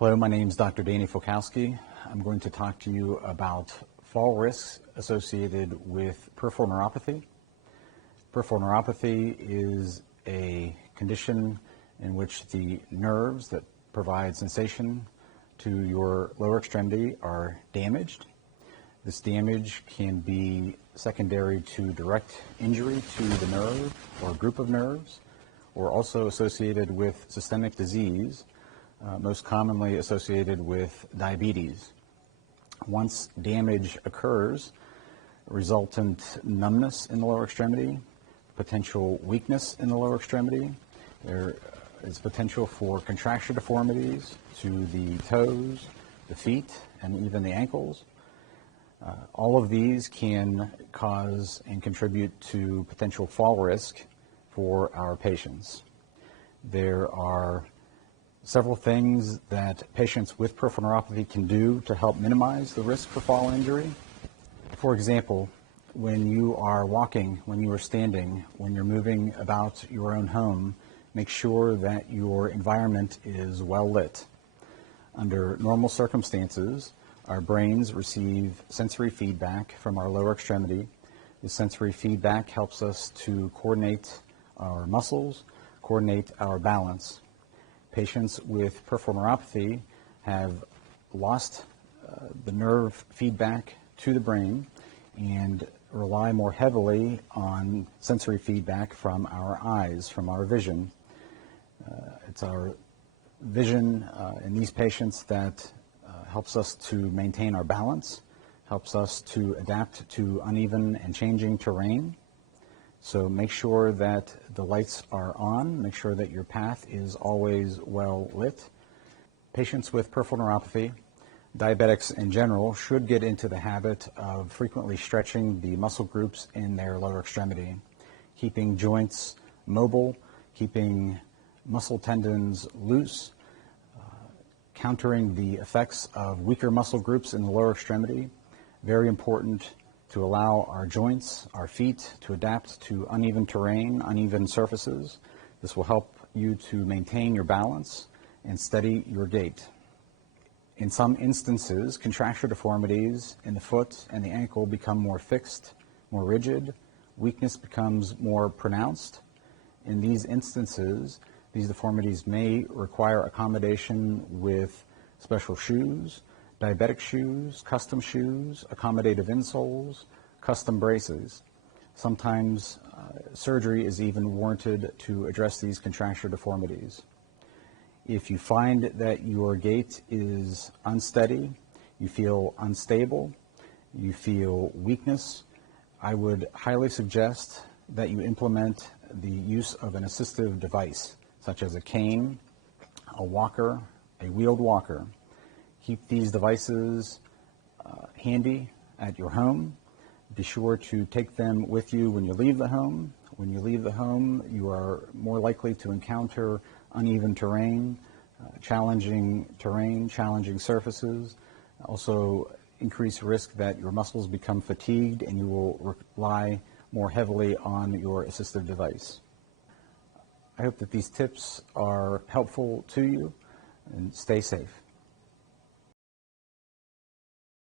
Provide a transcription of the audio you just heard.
Hello, my name is Dr. Fijalkowski. I'm going to talk to you about fall risks associated with peripheral neuropathy. Peripheral neuropathy is a condition in which the nerves that provide sensation to your lower extremity are damaged. This damage can be secondary to direct injury to the nerve or group of nerves, or also associated with systemic disease, most commonly associated with diabetes. Once damage occurs, resultant numbness in the lower extremity, potential weakness in the lower extremity, there is potential for contracture deformities to the toes, the feet, and even the ankles. All of these can cause and contribute to potential fall risk for our patients. There are several things that patients with peripheral neuropathy can do to help minimize the risk for fall injury. For example, when you are walking, when you are standing, when you're moving about your own home, make sure that your environment is well lit. Under normal circumstances, our brains receive sensory feedback from our lower extremity. This sensory feedback helps us to coordinate our muscles, coordinate our balance. Patients with peripheral neuropathy have lost the nerve feedback to the brain and rely more heavily on sensory feedback from our eyes, from our vision. It's our vision in these patients that helps us to maintain our balance, helps us to adapt to uneven and changing terrain. So make sure that the lights are on, make sure that your path is always well lit. Patients with peripheral neuropathy, diabetics in general, should get into the habit of frequently stretching the muscle groups in their lower extremity, keeping joints mobile, keeping muscle tendons loose, countering the effects of weaker muscle groups in the lower extremity. Very important to allow our joints, our feet, to adapt to uneven terrain, uneven surfaces. This will help you to maintain your balance and steady your gait. In some instances, contracture deformities in the foot and the ankle become more fixed, more rigid. Weakness becomes more pronounced. In these instances, these deformities may require accommodation with special shoes, diabetic shoes, custom shoes, accommodative insoles, custom braces. Sometimes surgery is even warranted to address these contracture deformities. If you find that your gait is unsteady, you feel unstable, you feel weakness, I would highly suggest that you implement the use of an assistive device, such as a cane, a walker, a wheeled walker. Keep these devices handy at your home. Be sure to take them with you when you leave the home. When you leave the home, you are more likely to encounter uneven terrain, challenging surfaces. Also increase risk that your muscles become fatigued and you will rely more heavily on your assistive device. I hope that these tips are helpful to you, and stay safe.